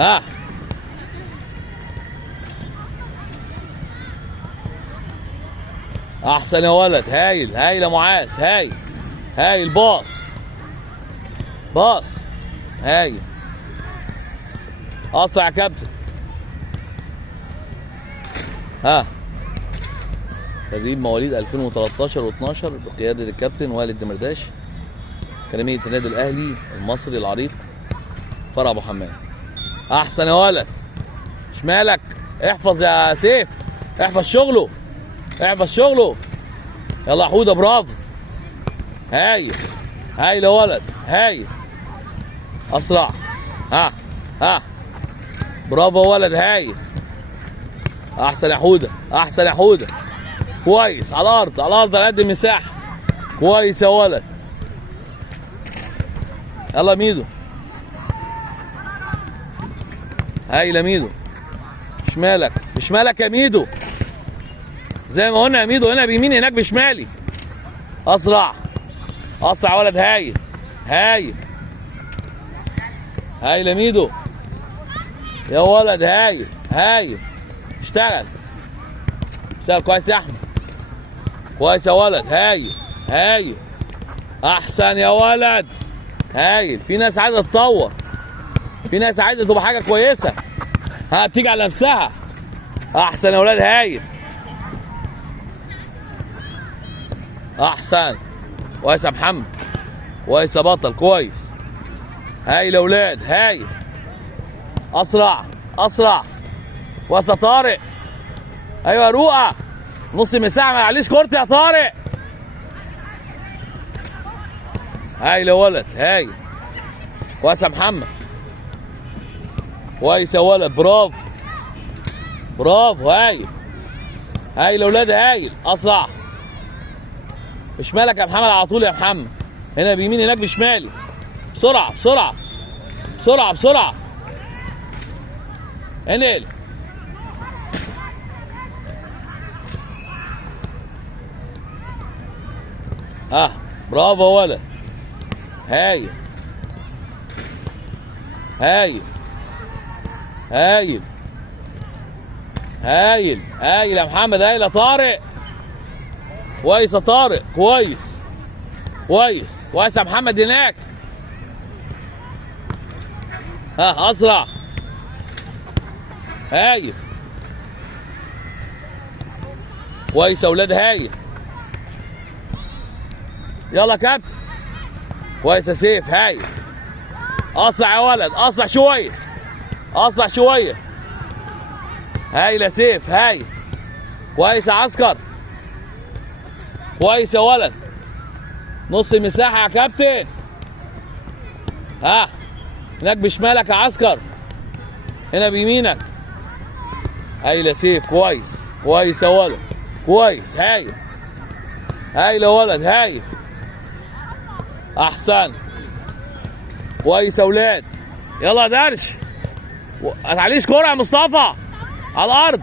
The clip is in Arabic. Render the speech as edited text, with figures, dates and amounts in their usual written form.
ها احسن يا ولد. هايل هايل يا معاذ. هايل هايل. باص باص. هايل. اسرع يا كابتن. ها تدريب مواليد 2013 و12 بقياده الكابتن والد دمرداش، اكاديميه النادي الاهلي المصري العريق فرع ابو حماد. احسن يا ولد. شمالك. احفظ يا سيف. احفظ شغله. احفظ شغله. يلا يا حوده. برافو. هايل هايل يا ولد. هايل. اسرع. ها برافو يا ولد. هايل. احسن يا حوده. احسن يا حوده. كويس. على الارض على الارض على قد المساحه. كويس يا ولد. يلا يا ميدو. هايل يا ميدو. شمالك. بشمالك يا ميدو. زي ما قلنا يا ميدو، هنا بيميني هناك بشمالي. اسرع. اسرع يا ولد. هايل هايل هايل يا ميدو يا ولد. هايل هايل. اشتغل اشتغل. كويس يا احمد. كويس يا ولد. هايل هايل. احسن يا ولد. هايل. في ناس عايزه تتطور، في ناس عايزه تبقى حاجه كويسه، بتيجي على نفسها. احسن يا ولاد. هايل. احسن. كويس يا محمد. كويس يا بطل. كويس. هايل يا ولاد. هايل. اسرع اسرع. كويس يا طارق. ايوه يا رؤى. نص مساحه ما يعليش كورت يا طارق. هايل يا ولد. هايل. كويس يا محمد. كويس يا ولد. برافو برافو. هايل هايل يا ولاد. هايل. اسرع. بشمالك يا محمد على طول يا محمد. هنا بيمين هناك بشمالي. بسرعه بسرعه بسرعه بسرعه. انقل. برافو يا ولد. هايل هايل هايل هايل هايل يا محمد. هايل يا طارق. كويس يا طارق. كويس كويس كويس يا محمد هناك. اسرع. هايل. كويس يا ولاد. هايل. يلا يا كابتن. كويس يا سيف. هايل. اسرع يا ولد. اسرع شويه. اسرع شويه. هايل يا سيف. هايل. كويس يا عسكر. كويس يا ولد. نص مساحه يا كابتن. هناك بشمالك يا عسكر. هنا بيمينك. هايل يا سيف. كويس كويس يا ولد. كويس. هايل هايل يا ولد. هايل. احسن. كويس يا ولاد. يلا يا درش. ما تعليش كوره يا مصطفى على الارض.